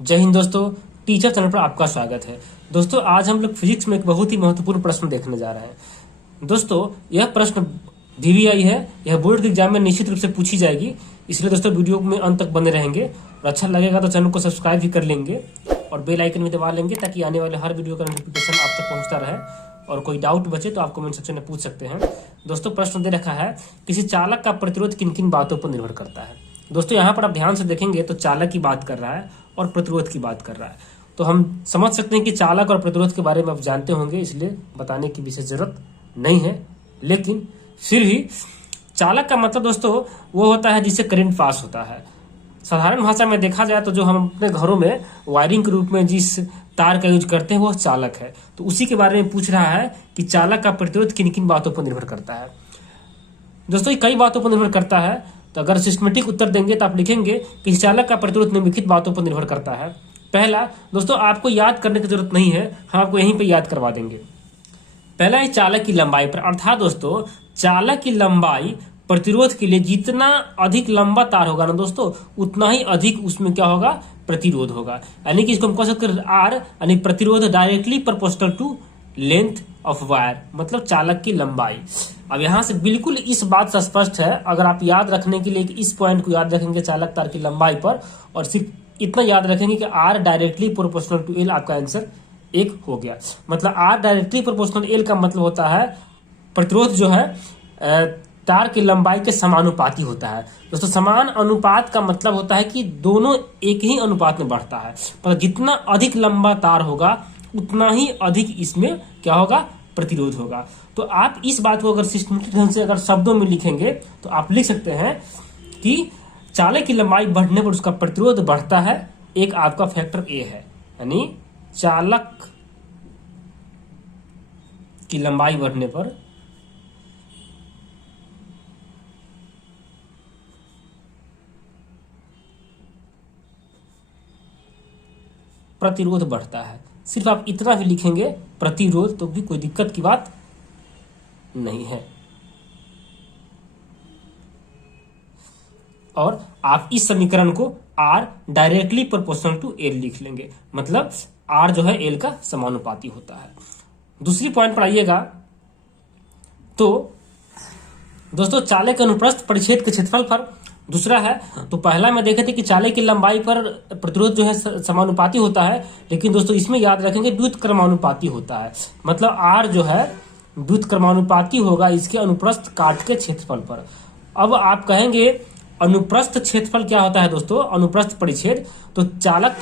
जय हिंद दोस्तों। Teacher channel पर आपका स्वागत है। दोस्तों आज हम लोग फिजिक्स में एक बहुत ही महत्वपूर्ण प्रश्न देखने जा रहे हैं। दोस्तों यह प्रश्न VVI है, यह बोर्ड के एग्जाम में निश्चित रूप से पूछी जाएगी, इसलिए दोस्तों वीडियो में अंत तक बने रहेंगे और अच्छा लगेगा तो चैनल को सब्सक्राइब भी कर लेंगे और बेल आइकन भी दबा लेंगे ताकि आने वाले हर वीडियो का नोटिफिकेशन आप तक पहुंचता रहे। और कोई डाउट बचे तो आप कमेंट सेक्शन में पूछ सकते हैं। दोस्तों प्रश्न दे रखा है, किसी चालक का प्रतिरोध किन किन बातों पर निर्भर करता है। दोस्तों यहाँ पर आप ध्यान से देखेंगे तो चालक की बात कर रहा है और प्रतिरोध की बात कर रहा है, तो हम समझ सकते हैं कि चालक और प्रतिरोध के बारे में आप जानते होंगे, इसलिए बताने की विशेष जरूरत नहीं है। लेकिन फिर भी चालक का मतलब दोस्तों वो होता है जिससे करंट पास होता है। साधारण भाषा में देखा जाए तो जो हम अपने घरों में वायरिंग के रूप में जिस तार का यूज करते हैं वो चालक है। तो उसी के बारे में पूछ रहा है कि चालक का प्रतिरोध किन किन बातों पर निर्भर करता है। दोस्तों ये कई बातों पर निर्भर करता है, तो अगर सिस्टमेटिक उत्तर देंगे तो आप लिखेंगे कि चालक का प्रतिरोध निम्नलिखित बातों पर निर्भर करता है। पहला, दोस्तों आपको याद करने की जरूरत नहीं है, हम आपको यहीं पे याद करवा देंगे। पहला है चालक की लंबाई पर, अर्थात दोस्तों चालक की लंबाई प्रतिरोध के लिए जितना अधिक लंबा तार होगा ना दोस्तों, उतना ही अधिक उसमें क्या होगा, प्रतिरोध होगा। यानी कि इसको हम कह सकते हैं आर, यानी प्रतिरोध directly proportional to length of wire, मतलब चालक की लंबाई। अब यहां से बिल्कुल इस बात से स्पष्ट है, अगर आप याद रखने के लिए इस पॉइंट को याद रखेंगे चालक तार की लंबाई पर और सिर्फ इतना याद रखेंगे कि R directly proportional to L, आपका आंसर एक हो गया। मतलब आर डायरेक्टली प्रोपोर्शनल एल का मतलब होता है प्रतिरोध जो है तार की लंबाई के समानुपाती होता है। दोस्तों समान अनुपात का मतलब होता है कि दोनों एक ही अनुपात में बढ़ता है, मतलब जितना अधिक लंबा तार होगा उतना ही अधिक इसमें क्या होगा, प्रतिरोध होगा। तो आप इस बात को अगर सिस्टमेटिक ढंग से अगर शब्दों में लिखेंगे तो आप लिख सकते हैं कि चालक की लंबाई बढ़ने पर उसका प्रतिरोध बढ़ता है, एक आपका फैक्टर ए है। यानी चालक की लंबाई बढ़ने पर प्रतिरोध बढ़ता है। सिर्फ आप इतना भी लिखेंगे प्रतिरोध, तो भी कोई दिक्कत की बात नहीं है। और आप इस समीकरण को R directly proportional to L लिख लेंगे, मतलब R जो है एल का समानुपाती होता है। दूसरी पॉइंट पर आइएगा तो दोस्तों चालक के अनुप्रस्थ परिच्छेद के क्षेत्रफल पर दूसरा है। तो पहला में देखे थे कि चालक की लंबाई पर प्रतिरोध जो है समानुपाती होता है, लेकिन दोस्तों इसमें याद रखेंगे व्युत्क्रमानुपाती होता है। मतलब R जो है व्युत्क्रमानुपाती होगा इसके अनुप्रस्थ काट के क्षेत्रफल पर। अब आप कहेंगे अनुप्रस्थ क्षेत्रफल क्या होता है दोस्तों, अनुप्रस्थ परिच्छेद। तो चालक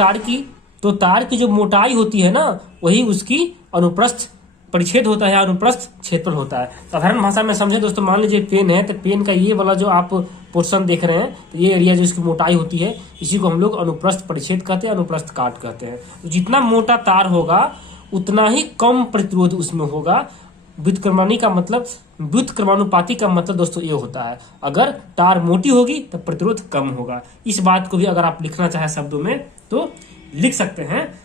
तार की जो मोटाई होती है ना, वही उसकी अनुप्रस्थ परिच्छेद होता है, अनुप्रस्थ क्षेत्रफल होता है। साधारण भाषा में समझे दोस्तों, मान लीजिए पेन है, तो पेन का ये वाला जो आप पोर्शन देख रहे हैं, तो ये एरिया जो इसकी मोटाई होती है, इसी को हम लोग अनुप्रस्थ परिच्छेद कहते हैं, अनुप्रस्थ काट कहते हैं। तो जितना मोटा तार होगा उतना ही कम प्रतिरोध उसमें होगा। व्युत्क्रमानुपाती का मतलब दोस्तों ये होता है, अगर तार मोटी होगी तो प्रतिरोध कम होगा। इस बात को भी अगर आप लिखना चाहे शब्दों में तो लिख सकते हैं,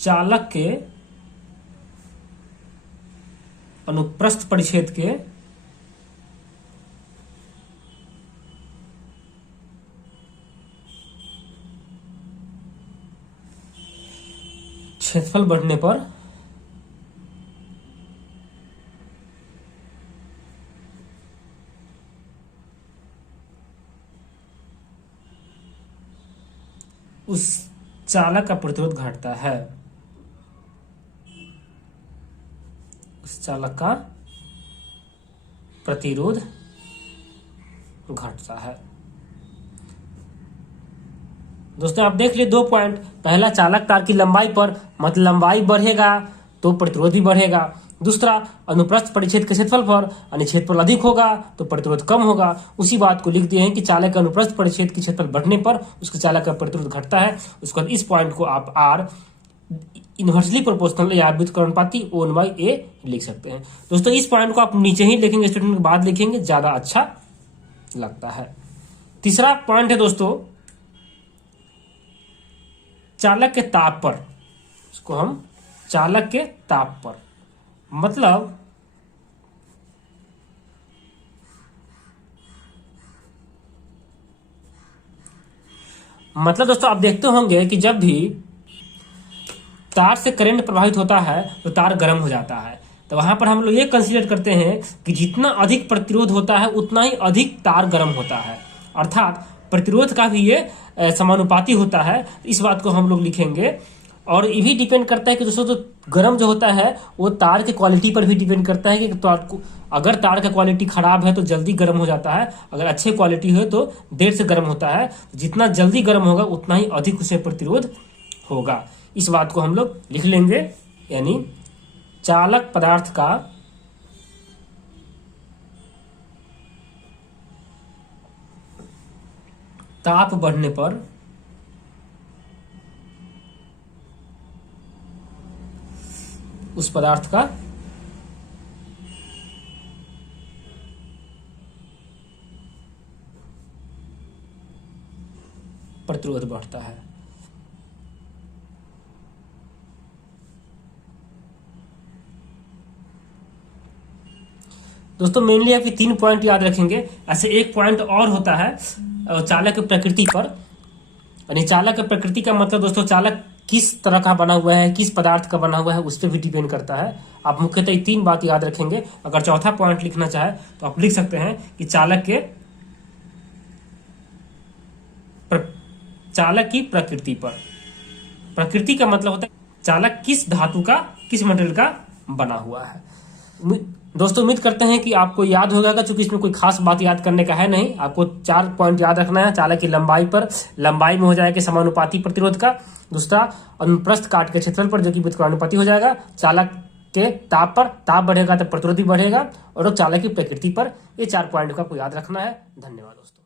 चालक के अनुप्रस्थ परिच्छेद के क्षेत्रफल बढ़ने पर उस चालक का प्रतिरोध घटता है, उस चालक का प्रतिरोध घटता है। दोस्तों आप देख लिए दो पॉइंट, पहला चालक तार की लंबाई पर, मतलब लंबाई बढ़ेगा तो प्रतिरोध भी बढ़ेगा। दूसरा अनुप्रस्थ परिच्छेद के क्षेत्रफल पर, यानी क्षेत्रफल अधिक होगा तो प्रतिरोध कम होगा। उसी बात को लिख दिए हैं कि चालक के अनुप्रस्थ परिच्छेद के क्षेत्रफल बढ़ने पर उसके चालक का प्रतिरोध घटता है। उसके बाद इस पॉइंट को आप R इनवर्सली प्रोपोर्शनल या व्युत्क्रमानुपाती O/A लिख सकते हैं। दोस्तों इस पॉइंट को आप नीचे ही लिखेंगे, स्टेटमेंट के बाद लिखेंगे, ज्यादा अच्छा लगता है। तीसरा पॉइंट है दोस्तों चालक के ताप पर, इसको हम चालक के ताप पर, मतलब मतलब दोस्तों आप देखते होंगे कि जब भी तार से करंट प्रवाहित होता है तो तार गर्म हो जाता है। तो वहां पर हम लोग ये कंसीडर करते हैं कि जितना अधिक प्रतिरोध होता है उतना ही अधिक तार गर्म होता है, अर्थात प्रतिरोध का भी ये समानुपाती होता है। इस बात को हम लोग लिखेंगे। और ये भी डिपेंड करता है कि दोस्तों जो गर्म जो होता है वो तार के क्वालिटी पर भी डिपेंड करता है कि अगर तार का क्वालिटी खराब है तो जल्दी गर्म हो जाता है, अगर अच्छे क्वालिटी हो तो देर से गर्म होता है। जितना जल्दी गर्म होगा उतना ही अधिक उसे प्रतिरोध होगा। इस बात को हम लोग लिख लेंगे, यानी चालक पदार्थ का ताप बढ़ने पर उस पदार्थ का प्रतिरोध बढ़ता है। दोस्तों मेनली आपके 3 पॉइंट याद रखेंगे। ऐसे एक पॉइंट और होता है चालक की प्रकृति पर। यानी चालक की प्रकृति का मतलब दोस्तों चालक किस तरह का बना हुआ है, किस पदार्थ का बना हुआ है, उस पर भी डिपेंड करता है। आप मुख्यतः 3 बात याद रखेंगे। अगर चौथा पॉइंट लिखना चाहे तो आप लिख सकते हैं कि चालक की प्रकृति पर। प्रकृति का मतलब होता है चालक किस धातु का, किस मटेरियल का बना हुआ है। दोस्तों उम्मीद करते हैं कि आपको याद हो जाएगा, क्योंकि इसमें कोई खास बात याद करने का है नहीं। आपको 4 पॉइंट याद रखना है। चालक की लंबाई पर, लंबाई में हो जाएगा समानुपाती प्रतिरोध का। दूसरा अनुप्रस्थ काट के क्षेत्रफल पर, जो कि व्युत्क्रमानुपाती हो जाएगा। चालक के ताप पर, ताप बढ़ेगा तो प्रतिरोध भी बढ़ेगा। और चालक की प्रकृति पर। ये 4 पॉइंट को आपको याद रखना है। धन्यवाद दोस्तों।